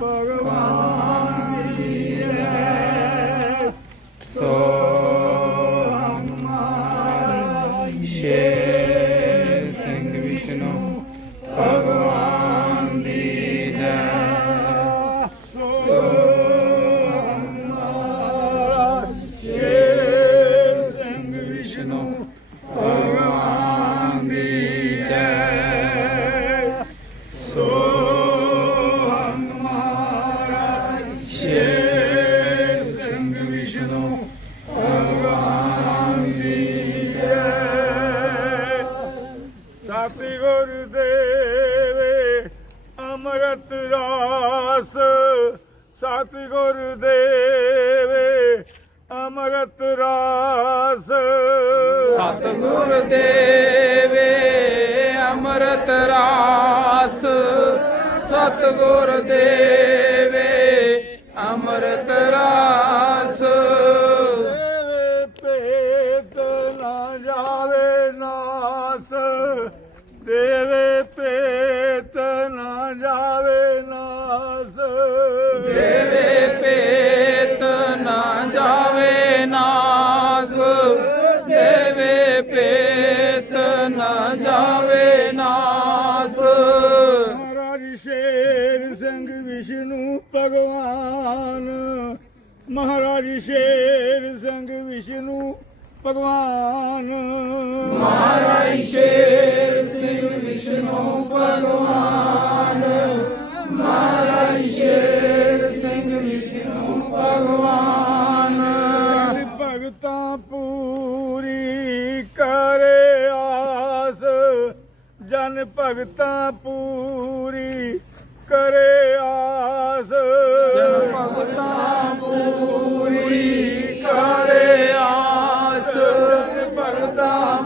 爸爸。ਅੰਮ੍ਰਿਤ ਰਾਸ ਸਤਿਗੁਰ ਦੇਵੇ ਅੰਮ੍ਰਿਤ ਰਾਸ। ਸਤਿਗੁਰ ਦੇਵੇ ਅੰਮ੍ਰਿਤ ਰਾਸ ਸਤਿਗੁਰ ਦੇਵੇ ਅੰਮ੍ਰਿਤ ਰਾਸ। ਸ਼ੇਰ ਸਿੰਘ ਵਿਸ਼ਨੂੰ ਭਗਵਾਨ। ਮਹਾਰਾਜ ਸ਼ੇਰ ਸਿੰਘ ਵਿਸ਼ਨੂੰ ਭਗਵਾਨ। ਮਹਾਰਾਜ ਸ਼ੇਰ ਸਿੰਘ ਵਿਸ਼ਨੂੰ ਭਗਵਾਨ। ਮਹਾਰਾਜ ਭਗਤਾ ਪੂਰੀ ਕਰੇ ਆਸ। ਪੂਰੀ ਕਰੇ ਆਸ। ਜਨ ਭਗਤਾਂ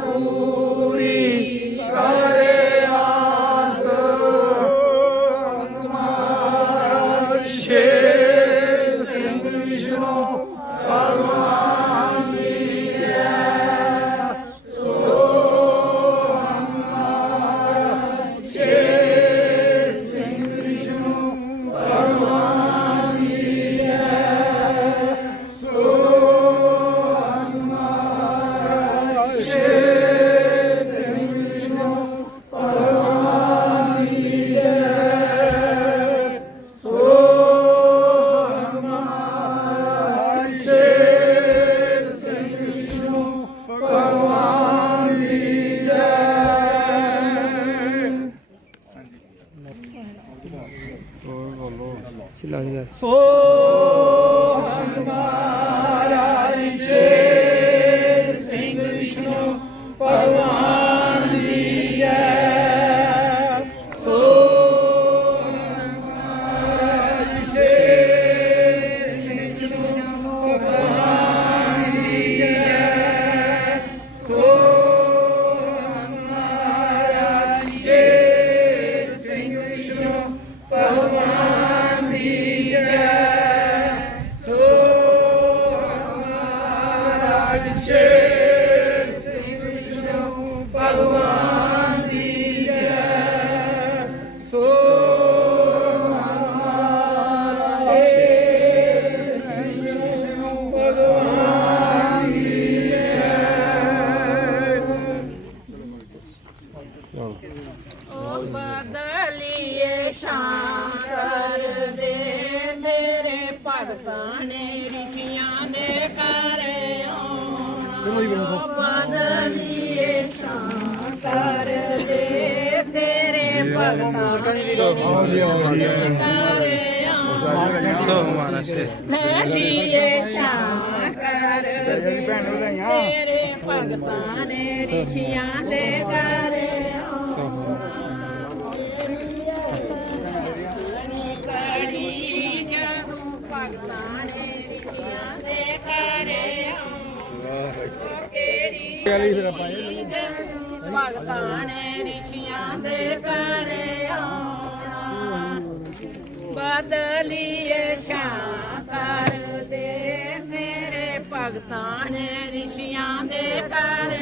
সিল্লাহ ਖੁਸ਼ੀਆਂ ਦੇ ਘਰ ਆਉਣੀ ਜਦੋਂ ਭਗਤਾਂ ਨੇ ਦੇ ਘਰ ਆਉਣੀ ਜਦੋਂ ਭਗਤਾਂ ਰਿਸ਼ੀਆਂ ਦੇ ਘਰ ਆਉਣਾ। ਬਦਲੀਏ ਸ਼ਾਂ ਦੇ ਭਗਤਾਂ ਨੇ ਰਿਸ਼ੀਆਂ ਦੇ ਘਰ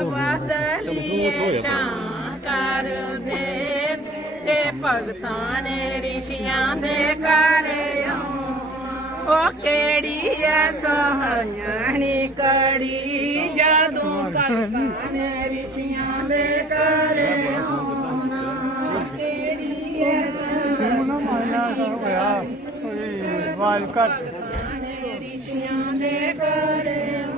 ਬਦਲੀਏ ਸ਼ਾਂ ਕਰਦੇ ਤੇ ਭਗਤਾਂ ਨੇ ਰਿਸ਼ੀਆਂ ਦੇ ਕਰਿਓ ਉਹ ਕਿਹੜੀ ਐ ਸੋਹਣੀ ਕੜੀ ਜਦੋਂ ਭਗਤਾਂ ਨੇ ਰਿਸ਼ੀਆਂ ਦੇ ਕਰਿਓ ਹੋਇਆ ਕੋਈ ਵਾਲ ਕੱਟ ਰਿਸ਼ੀਆਂ ਦੇ ਕਰਿਓ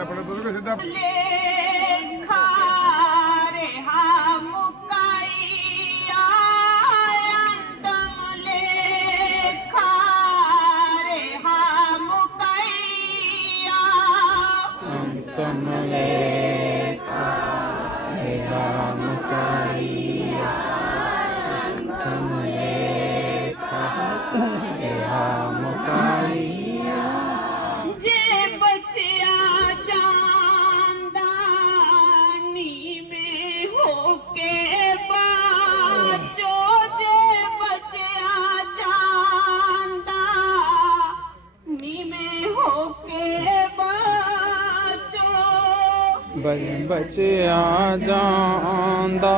ਜੋਗਿਆ ਸਿੱਧਾ ਪੜੋ ਬੋਲੋ ਸਿੱਧਾ ਲੇਖਾ ਬਚਿਆ ਜਾਂਦਾ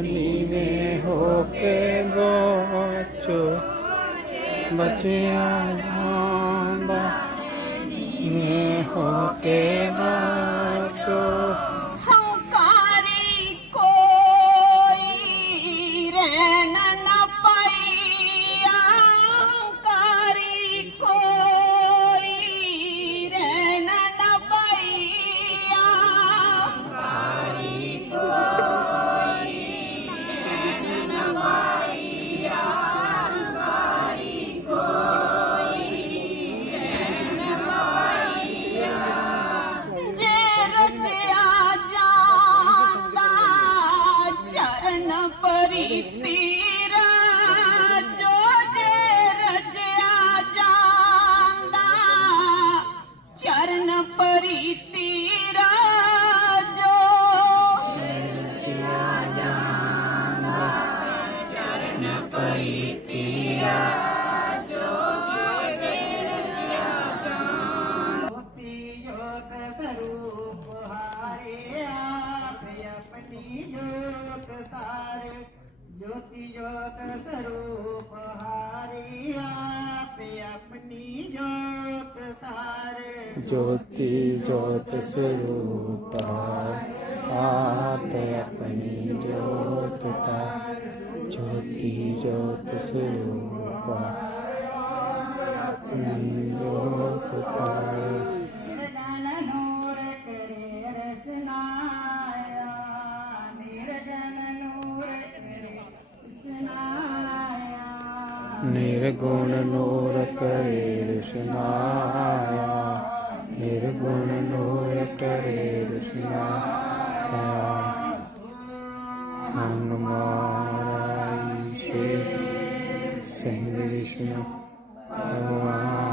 ਨੀਵੇਂ ਹੋ ਕੇ ਬਚੋ। ਬਚਿਆ ਜਾਂਦਾ ਨੀਵੇਂ ਹੋ ਕੇ ਬਚੋ। ਜੋਤੀ ਜੋਤ ਸਰੂਪ ਆਪ ਆਪਣੀ ਜੋਤ ਤਾ ਜੋਤੀ ਜੋਤ ਸਰੂਪ ਨੰਦੋਤ ਤਾ ਨਿਰਗੁਣ ਨੂਰ ਕਰੇ ਰਸਨਾਇਆ ਨਿਰਗੁਣ ਨੂਰ ਕਰੇ ਰੁਸ਼ਨਾ ਹਨੁਮਾਨ ਸੇ ਸਹਿ ਵਿਸ਼ਨੂੰ ਭਗਵਾਨ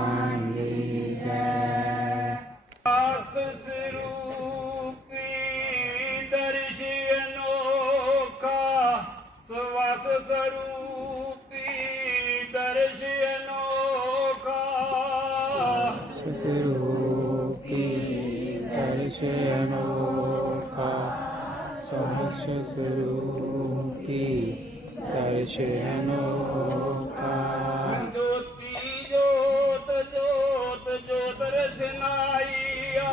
स्वरूपी दर्शनोखा ज्योति ज्योत ज्योत ज्योतरसनाया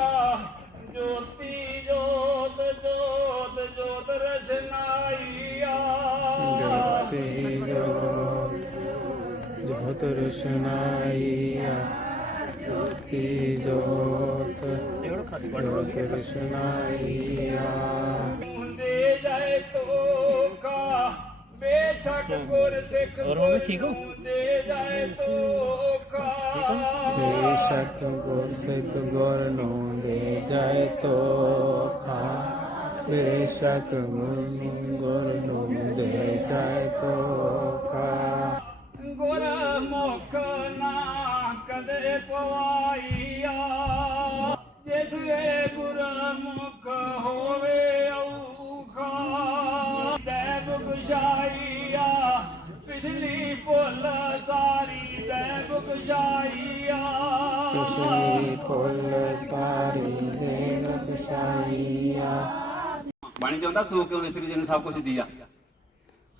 ज्योति ज्योत ज्योत ज्योतरसनाया ज्योति ज्योत ज्योतरसनाया ज्योति ज्योत ज्योतरसनाया ਜਾਏ ਤੋਕਾ ਬੇਸ਼ੱਕ ਗੁਰ ਸਿੱਖ ਗੁਰ ਠੀਕ ਹੋ? ਦੇ ਜਾਏ ਤੋਕਾ ਬੇਸ਼ੱਕ ਗੁਰ ਸਿੱਖ ਗੁਰ ਨੂੰ ਦੇ ਜਾਏ ਤੋਕਾ ਬੇਸ਼ੱਕ ਗੁਰ ਨੂੰ ਗੁਰ ਨੂੰ ਦੇ ਜਾਏ ਤੋਕਾ ਗੁਰ ਮੁਖ ਨਾ ਕਦੇ ਪਵਾਈਆ। ਜਿਸ ਵੇ ਗੁਰ ਮੁਖ ਹੋਵੇ ਔਖਾ। ਦੇਵ ਬੁਸ਼ਾਈਆ ਪਿਛਲੀ ਭੁੱਲ ਸਾਰੀ ਦੇਵ ਬੁਸ਼ਾਈਆ ਤੁਸੀ ਫੁੱਲ ਸਾਰੀ ਦੇਨ ਬਸਾਈਆ ਬਾਣੀ ਚਾਹੁੰਦਾ ਸੋ ਕਿਉਂ ਇਸ ਜੀ ਨੂੰ ਸਭ ਕੁਝ ਦਿਆ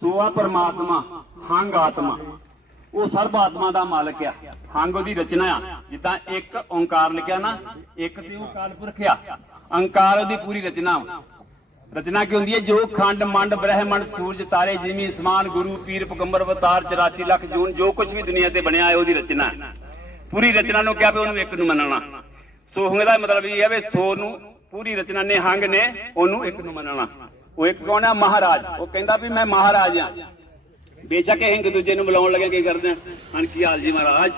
ਸੋ ਆ ਪਰਮਾਤਮਾ ਹੰਗ ਆਤਮਾ। ਉਹ ਸਰਬ ਆਤਮਾ ਦਾ ਮਾਲਕ ਆ। ਹੰਗ ਉਹਦੀ ਰਚਨਾ ਆ। ਜਿੱਦਾਂ ਇੱਕ ਓੰਕਾਰ ਲਿਖਿਆ ਨਾ ਇੱਕ ਤੇ ਉਹ ਕਾਲਪੁਰਖ ਆ। ਅੰਕਾਰ ਉਹਦੀ ਪੂਰੀ ਰਚਨਾ। ਰਚਨਾ ਕੀ ਹੁੰਦੀ ਹੈ? ਜੋ ਖੰਡ, ਮੰਡ, ਬ੍ਰਹਿਮੰਡ, ਸੂਰਜ, ਤਾਰੇ, ਜਿਮੀ, ਅਸਮਾਨ, ਗੁਰੂ, ਪੀਰ, ਪਗੰਬਰ, ਅਵਤਾਰ 84 ਲੱਖ, ਜੂਨ, ਜੋ ਕੁਝ ਵੀ ਦੁਨੀਆ ਤੇ ਬਣਿਆ ਹੈ, ਉਹਦੀ ਰਚਨਾ ਪੂਰੀ ਰਚਨਾ ਨੂੰ ਕਿਹਾ ਵੀ ਉਹਨੂੰ ਇੱਕ ਨੂੰ ਮੰਨਣਾ। ਸੋਹੰਗ ਦਾ ਮਤਲਬ ਇਹ ਹੈ ਵੀ ਸੋ ਨੂੰ ਪੂਰੀ ਰਚਨਾ ਨੇ, ਹੰਗ ਨੇ, ਉਹਨੂੰ ਇੱਕ ਨੂੰ ਮੰਨਣਾ। ਉਹ ਇੱਕ ਕੌਣ ਆ ਮਹਾਰਾਜ। ਉਹ ਕਹਿੰਦਾ ਵੀ ਮੈਂ ਮਹਾਰਾਜ ਆ ਬੇਸ਼ੱਕ ਇਹ ਇੱਕ ਦੂਜੇ ਨੂੰ ਬੁਲਾਉਣ ਲੱਗੇ, ਕੀ ਕਰਦੇ ਹਨ ਕੀ ਹਾਲ ਜੀ ਮਹਾਰਾਜ?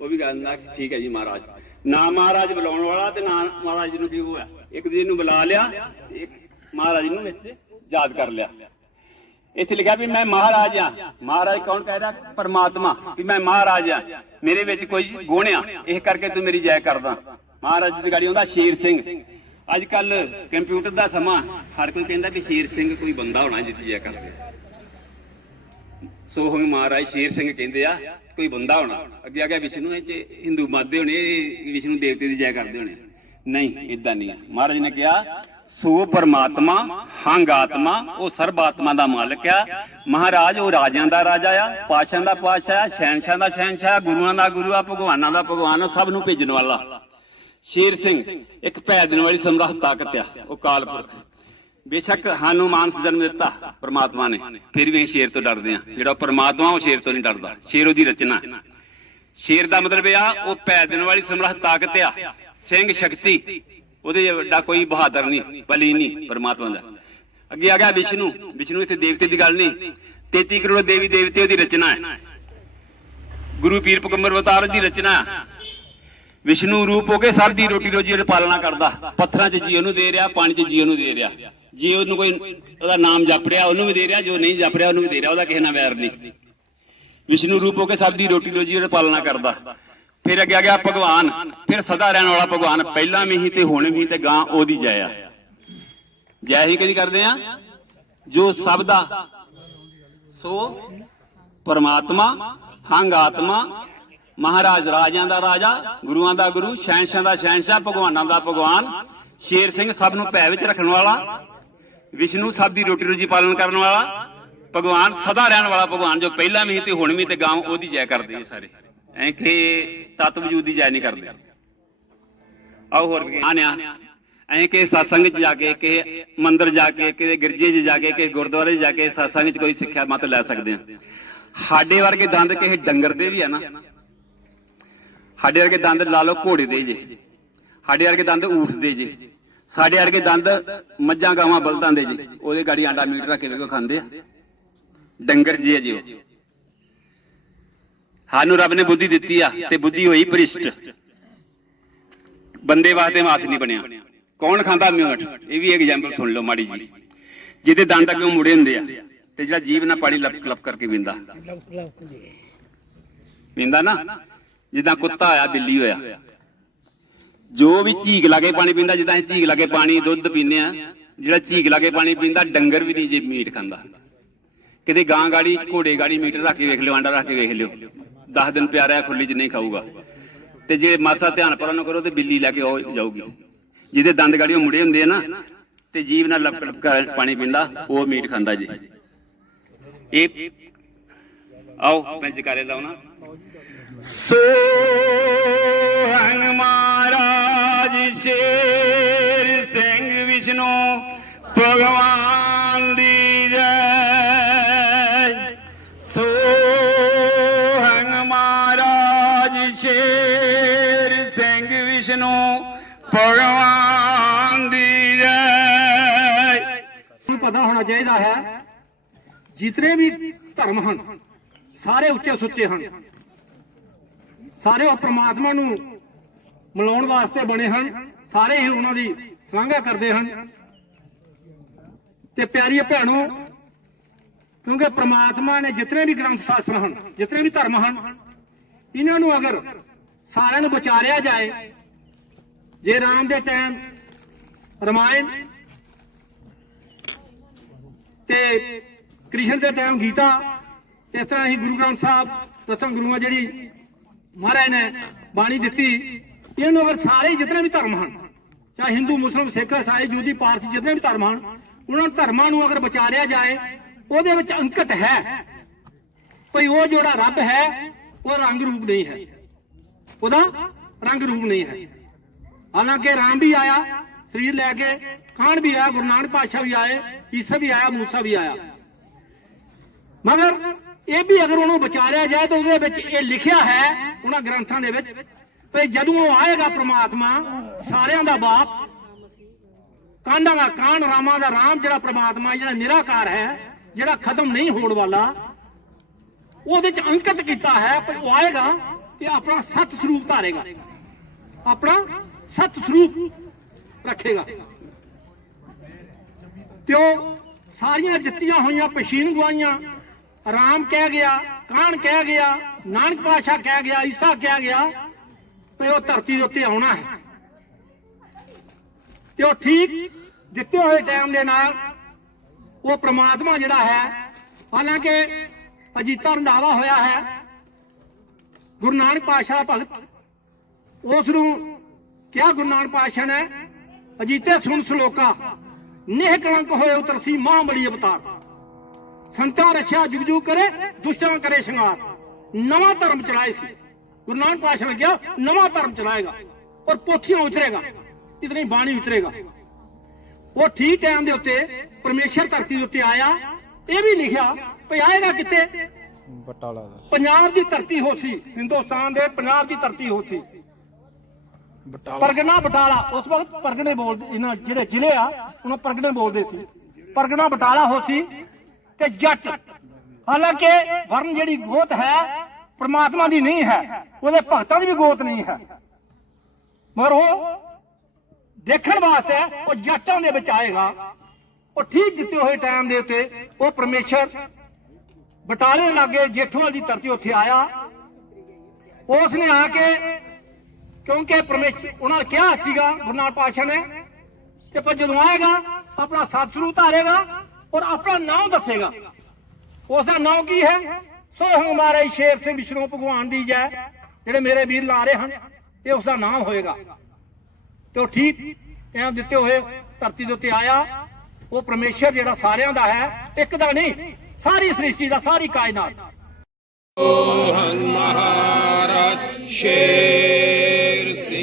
ਉਹ ਵੀ ਕਹਿੰਦਾ ਕਿ ਠੀਕ ਹੈ ਜੀ ਮਹਾਰਾਜ। ਨਾ ਮਹਾਰਾਜ ਬੁਲਾਉਣ ਵਾਲਾ ਤੇ ਨਾ ਮਹਾਰਾਜ ਨੂੰ ਕੀ ਹੋਇਆ? ਇੱਕ ਦੂਜੇ ਨੂੰ ਬੁਲਾ ਲਿਆ ਇੱਕ ਮਹਾਰਾਜ ਨੂੰ ਇੱਥੇ ਯਾਦ ਕਰ ਲਿਆ। ਇੱਥੇ ਲਿਖਿਆ ਵੀ ਮੈਂ ਮਹਾਰਾਜ ਆ ਮਹਾਰਾਜ ਕੌਣ ਕਹਿ ਰਿਹਾ? ਪਰਮਾਤਮਾ। ਵੀ ਮੈਂ ਮਹਾਰਾਜ ਆ ਮੇਰੇ ਵਿੱਚ ਕੋਈ ਗੁਣ ਆ। ਇਹ ਕਰਕੇ ਤੂੰ ਮੇਰੀ ਜੈ ਕਰਦਾ। ਮਹਾਰਾਜ ਦੀ ਗਾੜੀ ਹੁੰਦਾ ਸ਼ੇਰ ਸਿੰਘ। ਅੱਜ ਕੱਲ ਕੰਪਿਊਟਰ ਦਾ ਸਮਾਂ। ਹਰ ਕੋਈ ਕਹਿੰਦਾ ਕਿ ਸ਼ੇਰ ਸਿੰਘ ਕੋਈ ਬੰਦਾ ਹੋਣਾ ਜਿੱਤ ਜੈ ਕਰਦੇ ਸੋ ਹੁਣ ਮਹਾਰਾਜ ਸ਼ੇਰ ਸਿੰਘ ਕਹਿੰਦੇ ਆ, ਕੋਈ ਬੰਦਾ ਹੋਣਾ। ਅੱਗੇ ਆ ਗਿਆ ਵਿਸ਼ਨੂੰ, ਇਹ ਚ ਹਿੰਦੂ ਮੰਨਦੇ ਹੋਣੇ ਵਿਸ਼ਨੂੰ ਦੇਵਤੇ ਦੀ ਜੈ ਕਰਦੇ ਹੋਣੇ। ਨਹੀਂ ਇਦਾਂ ਨਹੀਂ ਆ। ਮਹਾਰਾਜ ਨੇ ਕਿਹਾ ਸੋ ਪਰਮਾਤਮਾ, ਹੰਗ ਆਤਮਾ, ਉਹ ਸਰਬ ਆਤਮਾ ਦਾ ਮਾਲਕ ਆ। ਮਹਾਰਾਜ, ਉਹ ਰਾਜਿਆਂ ਦਾ ਰਾਜਾ ਆ ਪਾਸ਼ਾਂ ਦਾ ਪਾਸ਼ਾ ਆ, ਸ਼ਹਿਨਸ਼ਾਹ ਦਾ ਸ਼ਹਿਨਸ਼ਾਹ, ਗੁਰੂਆਂ ਦਾ ਗੁਰੂ ਆ, ਭਗਵਾਨਾਂ ਦਾ ਭਗਵਾਨ ਆ, ਸਭ ਨੂੰ ਭੇਜਣ ਵਾਲਾ। ਸ਼ੇਰ ਸਿੰਘ, ਇੱਕ ਭੈ ਦੇਣ ਵਾਲੀ ਸਮਰੱਥ ਤਾਕਤ ਆ, ਉਹ ਕਾਲਪੁਰਖ ਬੇਸ਼ੱਕ ਸਾਨੂੰ ਮਾਨਸ ਜਨਮ ਦਿੱਤਾ ਪ੍ਰਮਾਤਮਾ ਨੇ, ਫਿਰ ਵੀ ਅਸੀਂ ਸ਼ੇਰ ਤੋਂ ਡਰਦੇ ਆ। ਜਿਹੜਾ ਪ੍ਰਮਾਤਮਾ, ਉਹ ਸ਼ੇਰ ਤੋਂ ਨਹੀਂ ਡਰਦਾ। ਸ਼ੇਰ ਉਹਦੀ ਰਚਨਾ ਸ਼ੇਰ ਦਾ ਮਤਲਬ ਇਹ ਆ, ਉਹ ਭੈ ਦੇਣ ਵਾਲੀ ਸਮਰੱਥ ਤਾਕਤ ਆ। ਸਿੰਘ ਸ਼ਕਤੀ ਉਹਦੇ ਵੱਡਾ ਕੋਈ ਬਹਾਦਰ ਨਹੀਂ, ਬਲੀ ਨਹੀਂ ਪ੍ਰਮਾਤਮਾ ਦਾ। ਅੱਗੇ ਆ ਗਿਆ ਵਿਸ਼ਨੂੰ। ਵਿਸ਼ਨੂੰ ਇੱਥੇ ਦੇਵਤੇ ਦੀ ਗੱਲ ਨਹੀਂ। 33 ਕਰੋੜ ਦੇਵੀ ਦੇਵਤੇ ਉਹਦੀ ਰਚਨਾ ਹੈ। ਗੁਰੂ ਪੀਰ ਪਕੰਬਰ ਅਵਤਾਰ ਦੀ ਰਚਨਾ ਵਿਸ਼ਨੂੰ ਰੂਪ ਹੋ ਕੇ ਸਭ ਦੀ ਰੋਟੀ ਰੋਜੀ ਦੀ ਪਾਲਣਾ ਕਰਦਾ। ਪੱਥਰਾਂ 'ਚ ਜੀ ਉਹਨੂੰ ਦੇ ਰਿਹਾ, ਪਾਣੀ 'ਚ ਜੀ ਉਹਨੂੰ ਦੇ ਰਿਹਾ। ਜੇ ਉਹਨੂੰ ਕੋਈ ਉਹਦਾ ਨਾਮ ਜਪ ਰਿਹਾ ਉਹਨੂੰ ਵੀ ਦੇ ਰਿਹਾ। ਜੋ ਨਹੀਂ ਜਪ ਰਿਹਾ ਉਹਨੂੰ ਵੀ ਦੇ ਰਿਹਾ। ਉਹਦਾ ਕਿਸੇ ਨਾਲ ਵੈਰ ਨਹੀਂ। ਵਿਸ਼ਨੂੰ ਰੂਪ ਹੋ ਕੇ ਸਭ ਦੀ ਰੋਟੀ ਰੋਜੀ ਦੀ ਪਾਲਣਾ ਕਰਦਾ। ਫਿਰ ਅੱਗੇ ਆ ਗਿਆ ਭਗਵਾਨ, ਫਿਰ ਸਦਾ ਰਹਿਣ ਵਾਲਾ ਭਗਵਾਨ, ਪਹਿਲਾਂ ਵੀ ਹੀ ਤੇ ਹੁਣ ਵੀ ਤੇ ਗਾਂ ਉਹਦੀ ਜੈ ਆ। ਜੈ ਹੀ ਕਿਹਦੀ ਕਰਦੇ ਆ ਜੋ ਸਭ ਦਾ, ਸੋ ਪਰਮਾਤਮਾ, ਹੰਗ ਆਤਮਾ, ਮਹਾਰਾਜ ਰਾਜਿਆਂ ਦਾ ਰਾਜਾ, ਗੁਰੂਆਂ ਦਾ ਗੁਰੂ, ਸ਼ਹਿਨਸ਼ਾਹ ਦਾ ਸ਼ਹਿਨਸ਼ਾਹ, ਭਗਵਾਨਾਂ ਦਾ ਭਗਵਾਨ, ਸ਼ੇਰ ਸਿੰਘ ਸਭ ਨੂੰ ਭੈ ਵਿੱਚ ਰੱਖਣ ਵਾਲਾ, ਵਿਸ਼ਨੂੰ ਸਭ ਦੀ ਰੋਟੀ ਰੋਜੀ ਪਾਲਣ ਕਰਨ ਵਾਲਾ, ਭਗਵਾਨ ਸਦਾ ਰਹਿਣ ਵਾਲਾ ਭਗਵਾਨ ਜੋ ਪਹਿਲਾਂ ਵੀ ਤੇ ਹੁਣ ਵੀ ਤੇ ਗਾਂ ਉਹਦੀ ਜੈ ਕਰਦੇ ਆ ਸਾਰੇ। ਐ ਤਤ ਵਜੂਦ ਦੀ ਜੈ ਨਹੀਂ ਕਰਦੇ। ਆਓ ਹੋਰ ਕੀ ਆਨਿਆ। ਐ ਕਿ satsang ਚ ਜਾ ਕੇ, ਕਿ ਮੰਦਿਰ ਜਾ ਕੇ, ਕਿ ਗਿਰਜੇ 'ਚ ਜਾ ਕੇ, ਕਿ ਗੁਰਦੁਆਰੇ ਜਾ ਕੇ satsang 'ਚ ਕੋਈ ਸਿੱਖਿਆ ਮਤ ਲੈ ਸਕਦੇ ਆ। ਸਾਡੇ ਵਰਗੇ ਦੰਦ ਕਿਸੇ ਡੰਗਰ ਦੇ ਵੀ ਆ ਨਾ। ਸਾਡੇ ਵਰਗੇ ਦੰਦ ਲਾ ਲਓ ਘੋੜੇ ਦੇ ਜੇ। ਸਾਡੇ ਵਰਗੇ ਦੰਦ ਊਠ ਦੇ ਜੇ। ਸਾਡੇ ਵਰਗੇ ਦੰਦ ਮੱਝਾਂ, ਗਾਵਾਂ, ਬਲਦਾਂ ਦੇ ਜੇ। ਉਹਦੇ ਗਾੜੀ ਆਂਡਾ ਮੀਟ ਰੱਖ ਕੇ ਵੇਖੋ ਖਾਂਦੇ ਆ। ਡੰਗਰ ਜੀ ਆ ਜੀ ਉਹ। ਸਾਨੂੰ ਰੱਬ ਨੇ ਬੁੱਧੀ ਦਿੱਤੀ ਆ ਤੇ ਬੁੱਧੀ ਹੋਈ ਭ੍ਰਿਸ਼ਟ। ਬੰਦੇ ਵਾਸਤੇ ਮਾਸ ਨਹੀਂ ਬਣਿਆ। ਕੌਣ ਖਾਂਦਾ ਮਿਊਟ ਇਹ ਵੀ ਐਗਜ਼ਾਮਪਲ ਸੁਣ ਲਓ ਮਾੜੀ ਜੀ ਜਿਹਦੇ ਦੰਦ ਅੱਗੇ ਮੁੜੇ ਹੁੰਦੇ ਆ, ਤੇ ਜਿਹੜਾ ਜੀਵ ਨਾਲ ਪਾਣੀ ਲਪ ਲਪ ਕਰਕੇ ਪੀਂਦਾ ਪੀਂਦਾ ਨਾ? ਜਿੱਦਾਂ ਕੁੱਤਾ ਹੋਇਆ ਬਿੱਲੀ ਹੋਇਆ। ਜੋ ਵੀ ਝੀਕ ਲਾ ਕੇ ਪਾਣੀ ਪੀਂਦਾ, ਜਿੱਦਾਂ ਅਸੀਂ ਝੀਕ ਲਾ ਕੇ ਪਾਣੀ, ਦੁੱਧ ਪੀਂਦੇ ਆ, ਜਿਹੜਾ ਝੀਕ ਲਾ ਕੇ ਪਾਣੀ ਪੀਂਦਾ, ਡੰਗਰ ਵੀ ਨਹੀਂ ਜੇ ਮੀਟ ਖਾਂਦਾ। ਕਿਤੇ ਗਾਂ ਗਾੜੀ, ਘੋੜੇ ਗਾੜੀ ਮੀਟਰ ਰੱਖ ਕੇ ਵੇਖ ਲਿਓ, ਆਂਡਾ ਰੱਖ ਕੇ ਵੇਖ ਲਿਓ। 10 ਦਿਨ ਪਿਆਰਾ ਖੁੱਲੀ ਚ ਨਹੀਂ ਖਾਊਗਾ। ਤੇ ਜੇ ਮਾਸਾ ਧਿਆਨ ਪਰਾਂ ਨੂੰ ਕਰੋ ਤੇ ਬਿੱਲੀ ਲੈ ਕੇ ਉਹ ਜਾਊਗੀ। ਜਿਹਦੇ ਦੰਦ ਗਾੜੀ ਉਹ ਮੁੜੇ ਹੁੰਦੇ ਆ ਨਾ, ਤੇ ਜੀਵ ਨਾਲ ਲਪਕ ਲਪਕ ਪਾਣੀ ਪੀਂਦਾ, ਉਹ ਮੀਟ ਖਾਂਦਾ ਜੀ। ਇਹ ਆਓ, ਮੈਂ ਜਕਾਰੇ ਲਾਉਣਾ। ਸੋ ਹੰਗ ਮਹਾਰਾਜ ਸ਼ੇਰ ਸਿੰਘ ਵਿਸ਼ਨੂੰ ਭਗਵਾਨ ਦੀ ਜੈ। ਸਿੰਘ ਭਗਵਾਨ ਦੀ ਜੈ ਪਤਾ ਹੋਣਾ ਚਾਹੀਦਾ ਹੈ, ਜਿਤਨੇ ਵੀ ਧਰਮ ਹਨ, ਸਾਰੇ ਉੱਚੇ ਸੁੱਚੇ ਹਨ। ਸਾਰੇ ਉਹ ਪ੍ਰਮਾਤਮਾ ਨੂੰ ਮਿਲਾਉਣ ਵਾਸਤੇ ਬਣੇ ਹਨ, ਸਾਰੇ ਹੀ ਉਹਨਾਂ ਦੀ ਸ਼ਲਾਘਾ ਕਰਦੇ ਹਨ। ਤੇ ਪਿਆਰੀ ਭੈਣੋ, ਕਿਉਂਕਿ ਪ੍ਰਮਾਤਮਾ ਨੇ ਜਿਤਨੇ ਵੀ ਗ੍ਰੰਥ ਸ਼ਾਸਤਰ ਹਨ, ਜਿਤਨੇ ਵੀ ਧਰਮ ਹਨ, ਇਹਨਾਂ ਨੂੰ ਅਗਰ ਸਾਰਿਆਂ ਨੂੰ ਵਿਚਾਰਿਆ ਜਾਏ ਜੇ ਰਾਮ ਦੇ ਟਾਈਮ ਰਮਾਇਣ ਤੇ ਕ੍ਰਿਸ਼ਨ ਦੇ ਟਾਈਮ ਗੀਤਾ, ਇਸ ਤਰ੍ਹਾਂ ਹੀ ਗੁਰੂ ਗ੍ਰੰਥ ਸਾਹਿਬ ਦਸਮ ਗੁਰੂਆਂ ਜਿਹੜੀ ਮਹਾਰਾਜ ਨੇ ਬਾਣੀ ਦਿੱਤੀ, ਇਹਨੂੰ ਅਗਰ ਸਾਰੇ ਜਿਤਨੇ ਵੀ ਧਰਮ ਹਨ, ਚਾਹੇ ਹਿੰਦੂ, ਮੁਸਲਮ, ਸਿੱਖ, ਈਸਾਈ ਜੂਦੀ ਪਾਰਸੀ ਜਿਤਨੇ ਵੀ ਧਰਮ ਹਨ, ਉਹਨਾਂ ਧਰਮਾਂ ਨੂੰ ਅਗਰ ਵਿਚਾਰਿਆ ਜਾਏ, ਉਹਦੇ ਵਿੱਚ ਅੰਕਿਤ ਹੈ। ਭਈ ਉਹ ਜਿਹੜਾ ਰੱਬ ਹੈ, ਉਹ ਰੰਗ ਰੂਪ ਨਹੀਂ ਹੈ। ਉਹਦਾ ਰੰਗ ਰੂਪ ਨਹੀਂ ਹੈ। ਹਾਲਾਂਕਿ ਰਾਮ ਵੀ ਆਇਆ, ਸਰੀਰ ਲੈ ਕੇ, ਖਾਨ ਵੀ ਆਇਆ, ਗੁਰੂ ਨਾਨਕ ਪਾਤਸ਼ਾਹ ਵੀ ਆਏ, ਈਸਾ ਵੀ ਆਇਆ, ਮੂਸਾ ਵੀ ਆਇਆ। ਮਗਰ ਇਹ ਵੀ ਅਗਰ ਉਹਨੂੰ ਵਿਚਾਰਿਆ ਜਾਏ ਤਾਂ ਉਹਦੇ ਵਿੱਚ ਇਹ ਲਿਖਿਆ ਹੈ, ਉਹਨਾਂ ਗ੍ਰੰਥਾਂ ਦੇ ਵਿੱਚ ਕਿ ਜਦੋਂ ਉਹ ਆਏਗਾ ਪ੍ਰਮਾਤਮਾ, ਸਾਰਿਆਂ ਦਾ ਬਾਪ, ਕਾਂਡਾਂ ਦਾ ਕਾਂਡ, ਰਾਮਾਂ ਦਾ ਰਾਮ, ਜਿਹੜਾ ਪ੍ਰਮਾਤਮਾ, ਜਿਹੜਾ ਨਿਰਾਕਾਰ ਹੈ, ਜਿਹੜਾ ਖਤਮ ਨਹੀਂ ਹੋਣ ਵਾਲਾ, ਉਹਦੇ ਚ ਅੰਕਿਤ ਕੀਤਾ ਹੈ ਉਹ ਆਏਗਾ ਤੇ ਆਪਣਾ ਸਤ ਸਰੂਪ ਧਾਰੇਗਾ। ਆਪਣਾ ਸਤ ਸਰੂਪ ਰੱਖੇਗਾ। ਤੇ ਉਹ ਸਾਰੀਆਂ ਦਿੱਤੀਆਂ ਹੋਈਆਂ ਪਛੀਨ ਗਵਾਈਆਂ, ਰਾਮ ਕਹਿ ਗਿਆ, ਕਾਹਨ ਕਹਿ ਗਿਆ, ਨਾਨਕ ਪਾਸ਼ਾ ਕਹਿ ਗਿਆ, ਈਸਾ ਕਹਿ ਗਿਆ ਤੇ ਉਹ ਧਰਤੀ ਦੇ ਉੱਤੇ ਆਉਣਾ ਹੈ। ਤੇ ਉਹ ਠੀਕ ਦਿੱਤੇ ਹੋਏ ਟਾਈਮ ਦੇ ਨਾਲ ਉਹ ਪ੍ਰਮਾਤਮਾ ਜਿਹੜਾ ਹੈ, ਹਾਲਾਂਕਿ ਅਜੀਤਾ ਰੰਧਾਵਾ ਹੋਇਆ ਹੈ, ਗੁਰੂ ਨਾਨਕ ਪਾਤਸ਼ਾਹ ਭਗਤ, ਉਸ ਨੂੰ ਕਿਹਾ ਗੁਰੂ ਨਾਨਕ ਪਾਤਸ਼ਾਹ ਨੇ? ਅਜੀਤੇ ਸੁਣ ਸਲੋਕਾ ਨਿਹ ਕਲੰਕ ਹੋਏ ਉਤਰਸੀ ਮਾਂ ਬੜੀ ਅਵਤਾਰ। ਸੰਤਾ ਰਛਿਆ ਜੁਗ ਜੁਗ ਕਰੇ ਦੁਸ਼ਟਾਂ ਕਰੇ ਸ਼ਿੰਗਾਰ। ਨਵਾਂ ਧਰਮ ਚਲਾਏ ਸੀ। ਗੁਰੂ ਨਾਨਕ ਪਾਤਸ਼ਾਹ ਨੇ ਕਿਹਾ ਨਵਾਂ ਧਰਮ ਚਲਾਏਗਾ ਔਰ ਪੋਥੀਆਂ ਉਤਰੇਗਾ ਇਤਨੀ ਬਾਣੀ ਉਤਰੇਗਾ। ਉਹ ਠੀਕ ਟਾਈਮ ਦੇ ਉੱਤੇ ਪਰਮੇਸ਼ਰ ਧਰਤੀ ਦੇ ਉੱਤੇ ਆਇਆ ਇਹ ਵੀ ਲਿਖਿਆ ਭਈ ਆਏਗਾ ਕਿੱਥੇ? ਬਟਾਲਾ ਦਾ। ਪੰਜਾਬ ਦੀ ਧਰਤੀ ਹੋ ਸੀ ਹਿੰਦੁਸਤਾਨ ਦੇ ਪੰਜਾਬ ਦੀ ਧਰਤੀ ਹੋ ਸੀ। ਪਰਗਨਾ ਬਟਾਲਾ, ਉਸ ਵਕਤ ਪਰਗਨੇ ਬੋਲਦੇ ਇਹਨਾਂ ਜਿਹੜੇ ਜ਼ਿਲ੍ਹੇ ਆ, ਉਹਨਾਂ ਪਰਗਨੇ ਬੋਲਦੇ ਸੀ। ਪਰਗਨਾ ਬਟਾਲਾ ਹੋ ਸੀ ਤੇ ਜੱਟ। ਹਾਲਾਂਕਿ ਵਰਨ ਜਿਹੜੀ ਗੋਤ ਹੈ, ਪ੍ਰਮਾਤਮਾ ਦੀ ਨਹੀਂ ਹੈ। ਉਹਦੇ ਭਗਤਾਂ ਦੀ ਵੀ ਗੋਤ ਨਹੀਂ ਹੈ। ਮਗਰ ਉਹ ਦੇਖਣ ਵਾਸਤੇ ਉਹ ਜੱਟਾਂ ਦੇ ਵਿੱਚ ਆਏਗਾ। ਉਹ ਠੀਕ ਦਿੱਤੇ ਹੋਏ ਟਾਈਮ ਦੇ ਉੱਤੇ ਉਹ ਪਰਮੇਸ਼ਰ ਬਟਾਲੇ ਲਾਗੇ ਜੇਠੋਵਾਲ ਦੀ ਧਰਤੀ ਉੱਥੇ ਆਇਆ। ਉਸ ਨੇ ਆ ਕੇ ਕਿਉਂਕਿ ਪਰਮੇਸ਼ਰ ਉਹਨਾਂ ਨੇ ਕਿਹਾ ਸੀਗਾ, ਗੁਰੂ ਨਾਨਕ ਪਾਤਸ਼ਾਹ ਨੇ, ਕਿ ਪਰ ਜਦੋਂ ਆਏਗਾ ਆਪਣਾ ਸਤਿਗੁਰੂ ਧਾਰੇਗਾ ਔਰ ਆਪਣਾ ਨਾਮ ਦੱਸੇਗਾ। ਉਸ ਦਾ ਨਾਮ ਕੀ ਹੈ? ਸੋ ਹਮਾਰੇ ਸ਼ੇਰ ਸਿੰਘ ਵਿਸ਼ਨੂੰ ਭਗਵਾਨ ਦੀ ਜੈ, ਜਿਹੜੇ ਮੇਰੇ ਵੀਰ ਲਾ ਰਹੇ ਹਨ, ਇਹ ਉਸ ਦਾ ਨਾਮ ਹੋਏਗਾ। ਤੇ ਉਹ ਠੀਕ ਐਂ ਦਿੱਤੇ ਹੋਏ ਧਰਤੀ ਦੇ ਉੱਤੇ ਆਇਆ, ਉਹ ਪਰਮੇਸ਼ਰ ਜਿਹੜਾ ਸਾਰਿਆਂ ਦਾ ਹੈ, ਇੱਕ ਦਾ ਨਹੀਂ, ਸਾਰੀ ਸ੍ਰਿਸ਼ਟੀ ਦਾ, ਸਾਰੀ ਕਾਇਨਾਤ। ਮੋਹਨ ਮਹਾਰਾਜ ਸ਼ੇਰ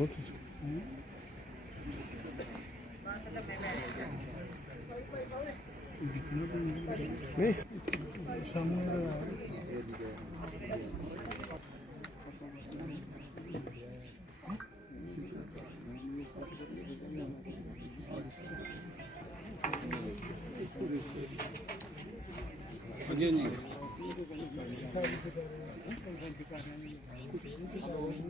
ਲੋ ਲੋ ਲੋ ਲੋ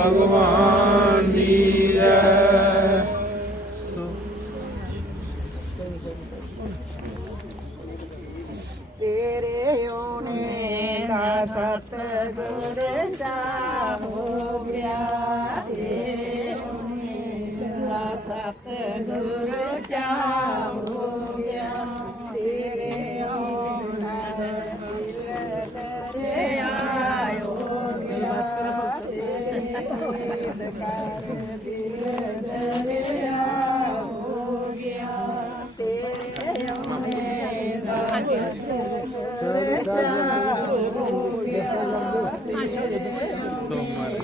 ਭਗਵਾਨ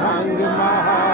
ਹੰਗ ਮਹਾਰਾਜ